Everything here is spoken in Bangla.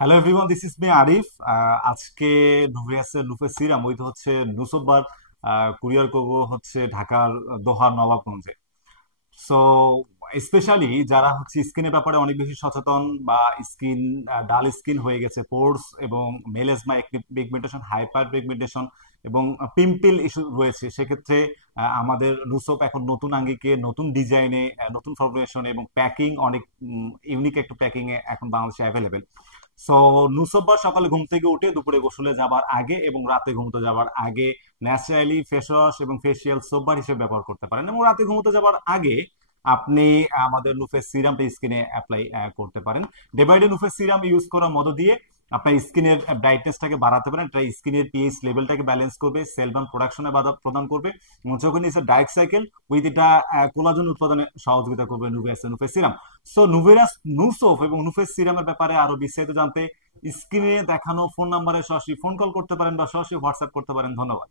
Hello everyone, this is me Arif. আজকে নুভিয়াসের লুফে সিরাম ওই তো হচ্ছে নুসোবার কুরিয়ার করবো হচ্ছে ঢাকার দোহার নবাবগঞ্জে। সো স্পেশালি যারা হচ্ছে স্কিনের ব্যাপারে অনেক বেশি সচেতন বা স্কিন ডাল স্কিন হয়ে গেছে, পোর্স এবং মেলেজমা পিগমেন্টেশন, হাইপার পিগমেন্টেশন এবং পিম্পল ইস্যু রয়েছে, সেক্ষেত্রে আমাদের নুসোপ এখন নতুন আঙ্গিকে, নতুন ডিজাইনে, নতুন ফর্মুলেশনে এবং প্যাকিং অনেক ইউনিক একটা প্যাকিং এ এখন বাংলাদেশে অ্যাভেলেবেল। সো নুসোব্বার সকালে ঘুম থেকে উঠে দুপুরে গোসলে যাবার আগে এবং রাতে ঘুমোতে যাবার আগে ন্যাচারালি ফেস ওয়াশ এবং ফেসিয়াল সোপবার হিসেবে ব্যবহার করতে পারেন, এবং রাতে ঘুমোতে যাবার আগে আপনি আমাদের নুফেস সিরামটা স্কিনে অ্যাপ্লাই করতে পারেন। ডে বাই ডে নুফেস সিরাম ইউজ করার মধ্য দিয়ে আপনার স্কিনের ব্রাইটনেসটাকে বাড়াতে পারেন, এটা স্কিনের পিএইচ লেভেলটাকে ব্যালেন্স করবে, সেলবাম প্রোডাকশনে বাধা প্রদান করবে, এবং যখন ইস ডায়েট সাইকেল উইথ এটা কোলাজেন উৎপাদনে সহযোগিতা করবে নুফেস সিরাম। সো নুভেরাস নুসোফ এবং নুফেস সিরামের ব্যাপারে আরো বিস্তারিত জানতে স্ক্রিনে দেখানো ফোন নাম্বারে সরাসরি ফোন কল করতে পারেন বা সরাসরি হোয়াটসঅ্যাপ করতে পারেন। ধন্যবাদ।